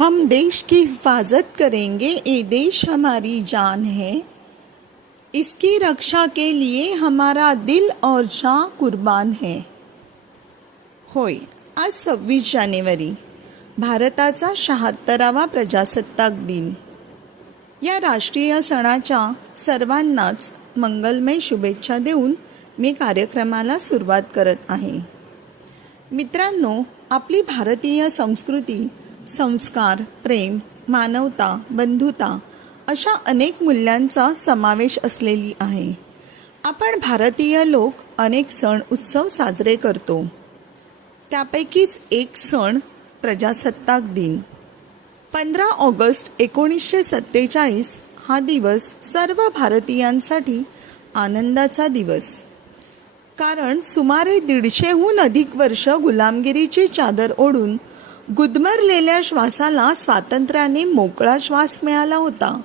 हम देश की हिफाजत करेंगे, ये देश हमारी जान है। इसकी रक्षा के लिए हमारा दिल और जान कुर्बान है। होय, आज 26 जानेवारी भारताचा 76वा प्रजासत्ताक दिन। या राष्ट्रीय सणाच्या सर्वांनाच मंगलमय शुभेच्छा देऊन मी कार्यक्रमाला सुरुवात करत आहे। मित्रांनो, आपली भारतीय संस्कृती संस्कार, प्रेम, मानवता, बंधुता अशा अनेक मूल्यांचा समावेश असलेली आहे। आपण भारतीय लोक अनेक सण उत्सव साजरे करतो। त्यापैकीच एक सण प्रजासत्ताक दिन। 15 ऑगस्ट 1947 हा दिवस सर्व भारतीयांसाठी आनंदाचा दिवस। कारण सुमारे 150हून अधिक वर्ष गुलामगिरीची चादर ओढून गुदमरलेल्या श्वासाला स्वातंत्र्याने मोकळा श्वास मिळाला होता।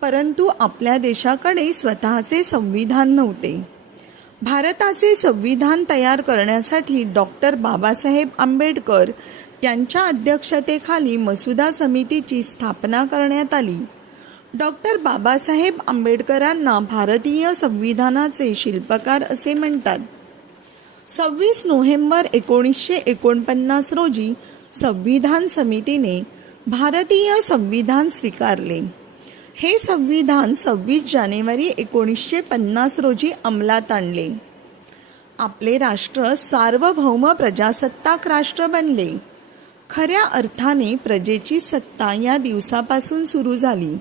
परंतु आपल्या देशाकडे स्वतःचे संविधान नव्हते। भारताचे संविधान तयार करण्यासाठी डॉक्टर बाबासाहेब आंबेडकर यांच्या अध्यक्षतेखाली मसुदा समितीची स्थापना करण्यात आली। डॉक्टर बाबासाहेब आंबेडकरांना भारतीय संविधानाचे शिल्पकार असे म्हणतात। 26 नोव्हेंबर 1949 रोजी संविधान समितीने भारतीय संविधान स्वीकारले। हे संविधान 26 जानेवारी 1950 रोजी अंमलात आणले। आपले राष्ट्र सार्वभौम प्रजासत्ताक राष्ट्र बनले। खऱ्या अर्थाने प्रजेची सत्ता या दिवसापासून सुरू झाली।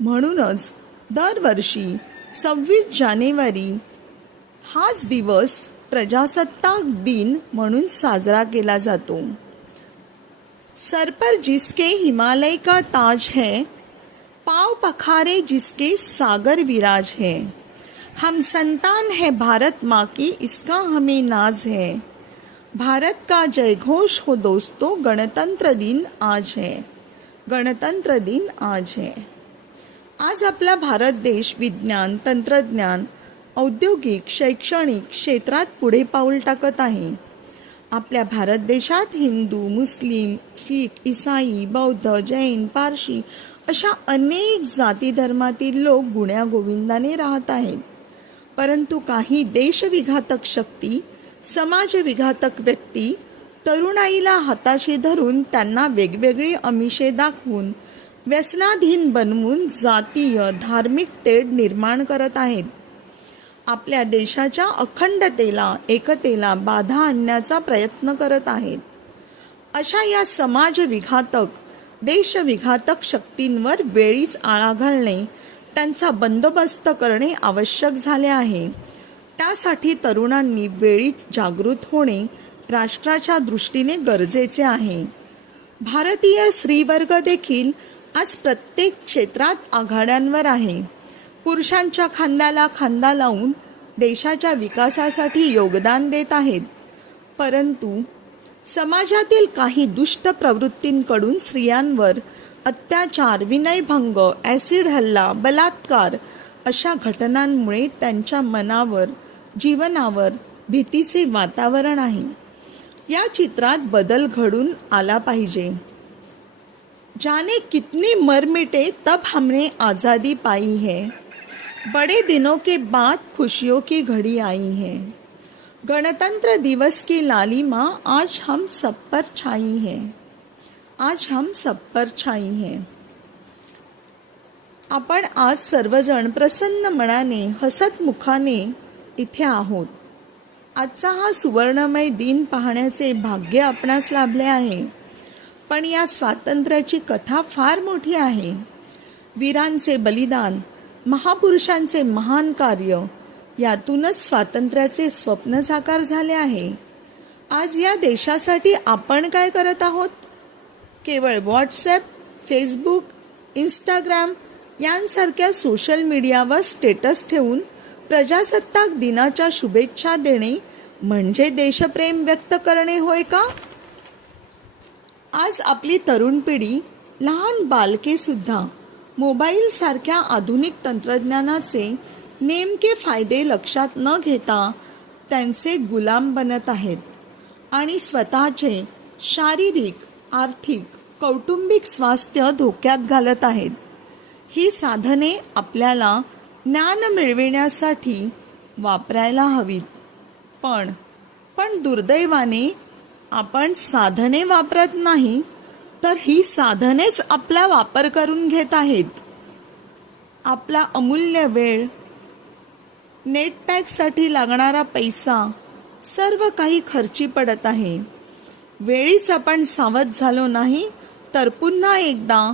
म्हणूनच दरवर्षी 26 जानेवारी हाच दिवस प्रजासत्ताक दिन म्हणून साजरा केला जातो। सर पर जिसके हिमालय का ताज है, पाँव पखारे जिसके सागर विराज है। हम संतान है भारत माँ की, इसका हमें नाज है। भारत का जय घोष हो दोस्तों, गणतंत्र दिन आज है। गणतंत्र दिन आज है। आज आपला भारत देश विज्ञान, तंत्रज्ञान, औद्योगिक, शैक्षणिक क्षेत्रात पुढे पाऊल टाकत आहे। आपल्या भारत देशात हिंदू, मुस्लिम, शीख, ईसाई, बौद्ध, जैन, पारशी अशा अनेक जाती धर्मातील लोक गुण्यागोविंदाने राहत आहेत। परंतु काही देशविघातक शक्ती, समाजविघातक व्यक्ती तरुणाईला हाताशी धरून त्यांना वेगवेगळी आमिषे दाखवून व्यसनाधीन बनवून जातीय धार्मिक तेढ निर्माण करत आहेत। आपल्या देशाच्या अखंडतेला, एकतेला बाधा आणण्याचा प्रयत्न करत आहेत। अशा या समाजविघातक, देशविघातक शक्तींवर वेळीच आळा घालणे, त्यांचा बंदोबस्त करणे आवश्यक झाले आहे। त्यासाठी तरुणांनी वेळीच जागृत होणे राष्ट्राच्या दृष्टीने गरजेचे आहे। भारतीय स्त्रीवर्ग देखील आज प्रत्येक क्षेत्रात आघाड्यांवर आहे। पुरुषांच्या खांद्याला खांदा लावून देशाच्या विकासासाठी योगदान देत आहेत। परंतु समाजातील काही दुष्ट प्रवृत्तींकडून स्त्रियांवर अत्याचार, विनयभंग, ॲसिड हल्ला, बलात्कार अशा घटनांमुळे त्यांच्या मनावर, जीवनावर भीतीचे वातावरण आहे। या चित्रात बदल घडून आला पाहिजे। जाने कितने मर मिटे तब हमने आज़ादी पाई है, बड़े दिनों के बाद खुशियों की घड़ी आई है। गणतंत्र दिवस की लालिमा आज हम सब पर छाई है। आज हम सब पर छाई है। आपण आज सर्वजण प्रसन्न मनाने, हसत मुखाने इथे आहोत। आजचा हा सुवर्णमय दिन पाहण्याचे भाग्य आपणास लाभले आहे। पण या स्वातंत्र्याची कथा फार मोठी आहे। वीरांचे बलिदान, महापुरुषांचे महान कार्य यातूनच स्वातंत्र्याचे स्वप्न साकार झाले आहे। आज या देशासाठी आपण काय करत आहोत? केवळ व्हॉट्सॲप, फेसबुक, इंस्टाग्राम यांसारख्या सोशल मीडियावर स्टेटस ठेवून प्रजासत्ताक दिनाच्या शुभेच्छा देणे म्हणजे देशप्रेम व्यक्त करणे होय का? आज आपली तरुण पिढी, लहान बालके सुद्धा मोबाईल सारख्या आधुनिक तंत्रज्ञानाचे नेमके फायदे लक्षात न घेता त्यांचे गुलाम बनत आहेत आणि स्वतःचे शारीरिक, आर्थिक, कौटुंबिक स्वास्थ्य धोक्यात घालत आहेत. ही साधने आपल्याला ज्ञान मिळविण्यासाठी वापरायला हवीत. पण दुर्दैवाने आपण साधने वापरत नाही, तर ही साधनेच आपला वापर करून घेत आहेत. आपला अमूल्य वेळ, नेटपॅकसाठी लागणारा पैसा सर्व काही खर्ची पडत आहे. वेळीच आपण सावध झालो नाही तर पुन्हा एकदा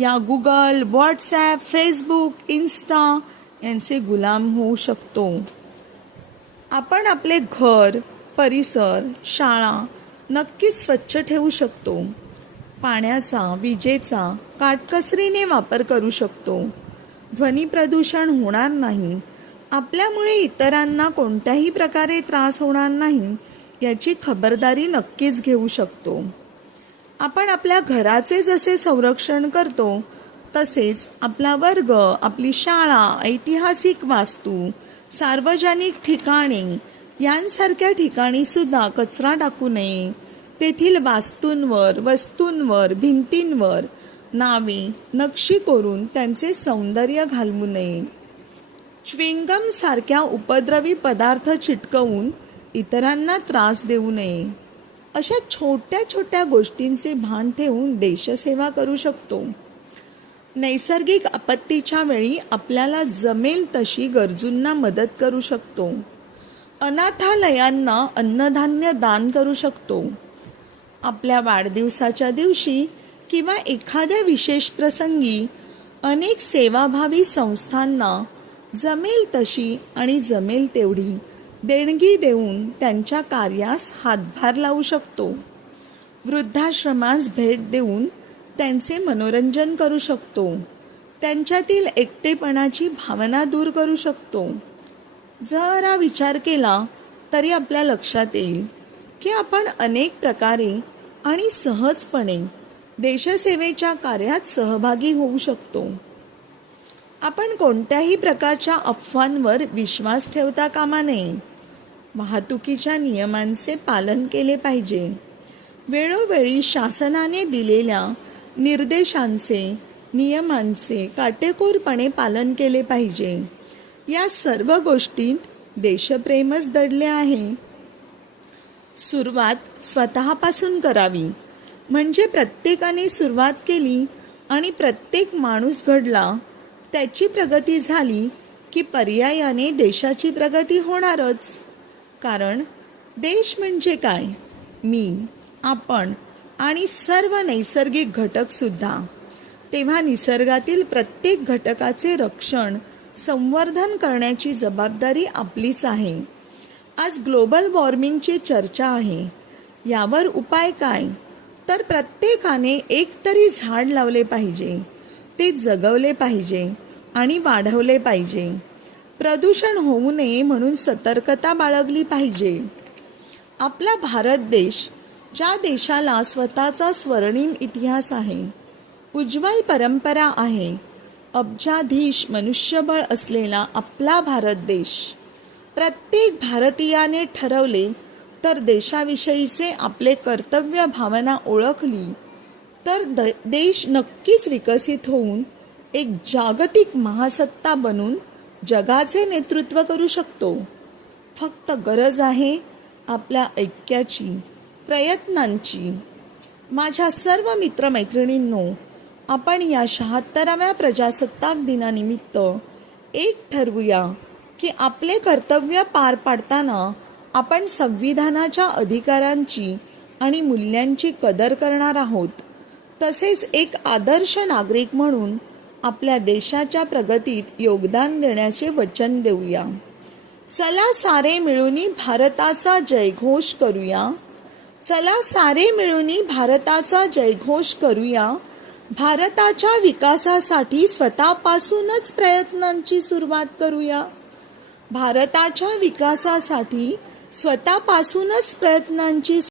या गुगल, व्हॉट्सॲप, फेसबुक, इन्स्टा यांचे गुलाम होऊ शकतो. आपण आपले घर, परिसर, शाळा नक्कीच स्वच्छ ठेवू शकतो. पाण्याचा, विजेचा काटकसरीने वापर करू शकतो. ध्वनी प्रदूषण होणार नाही. आपल्यामुळे इतरांना कोणत्याही प्रकारे त्रास होणार नाही याची खबरदारी नक्कीच घेऊ शकतो. आपण आपल्या घराचे जसे संरक्षण करतो तसेच आपला वर्ग, आपली शाळा, ऐतिहासिक वास्तू, सार्वजनिक ठिकाणे यांसारख्या ठिकाणी सुद्धा कचरा टाकू नये. तेथील वास्तूंवर, वस्तूंवर, भिंतींवर नावे, नक्षी कोरून त्यांचे सौंदर्य घालवू नये. च्विंगम सारख्या उपद्रवी पदार्थ चिटकवून इतरांना त्रास देऊ नये. अशा छोट्या छोट्या गोष्टींचे भान ठेवून देशसेवा करू शकतो. नैसर्गिक आपत्तीच्या वेळी आपल्याला जमेल तशी गरजूंना मदत करू शकतो. अनाथालयांना अन्नधान्य दान करू शकतो. आपल्या वाढदिवसाच्या दिवशी किंवा एखाद्या विशेष प्रसंगी अनेक सेवाभावी संस्थांना जमेल तशी आणि जमेल तेवढी देणगी देऊन त्यांच्या कार्यास हातभार लावू शकतो. वृद्धाश्रमास भेट देऊन त्यांचे मनोरंजन करू शकतो. त्यांच्यातील एकटेपणाची भावना दूर करू शकतो. जरा विचार केला तरी आपल्या लक्षात येईल की आपण अनेक प्रकारे आणि सहजपणे देशसेवेच्या कार्यात सहभागी होऊ शकतो. आपण कोणत्याही प्रकारच्या अफवांवर विश्वास ठेवता कामा नये. वाहतुकीच्या नियमांचे पालन केले पाहिजे. वेळोवेळी शासनाने दिलेल्या निर्देशांचे, नियमांचे काटेकोरपणे पालन केले पाहिजे. या सर्व गोष्टींत देशप्रेमच दडले आहे. सुरुवात स्वतःपासून करावी. म्हणजे प्रत्येकाने सुरुवात केली आणि प्रत्येक माणूस घडला, त्याची प्रगती झाली की पर्यायाने देशाची प्रगती होणारच. कारण देश म्हणजे काय? मी, आपण आणि सर्व नैसर्गिक घटकसुद्धा. तेव्हा निसर्गातील प्रत्येक घटकाचे रक्षण, संवर्धन करण्याची जबाबदारी आपलीच आहे. आज ग्लोबल वॉर्मिंगची चर्चा आहे. यावर उपाय काय? तर प्रत्येकाने एक तरी झाड लावले पाहिजे, ते जगवले पाहिजे आणि वाढवले पाहिजे. प्रदूषण होऊ नये म्हणून सतर्कता बाळगली पाहिजे. आपला भारत देश, ज्या देशाला स्वतःचा स्वर्णिम इतिहास आहे, उज्ज्वल परंपरा आहे, अब्जाधीश मनुष्यबळ असलेला आपला भारत देश, प्रत्येक भारतीयाने ठरवले तर देशाविषयीचे आपले कर्तव्य भावना ओळखली तर देश नक्कीच विकसित होऊन एक जागतिक महासत्ता बनून जगाचे नेतृत्व करू शकतो. फक्त गरज आहे आपल्या ऐक्याची, प्रयत्नांची. माझ्या सर्व मित्रमैत्रिणींनो, आपण या 76व्या प्रजासत्ताक दिनानिमित्त एक ठरवूया की आपले कर्तव्य पार पाडताना आपण संविधानाच्या अधिकारांची आणि मूल्यांची कदर करणार आहोत. तसेच एक आदर्श नागरिक म्हणून आपल्या देशाच्या प्रगतीत योगदान देण्याचे वचन देऊया. चला सारे मिळून भारताचा जयघोष करूया. चला सारे मिळून भारताचा जयघोष करूया. भारताच्या विकासासाठी स्वतःपासूनच प्रयत्नांची सुरुवात करूया. भारताच्या विकासासाठी स्वतःपासूनच प्रयत्नांची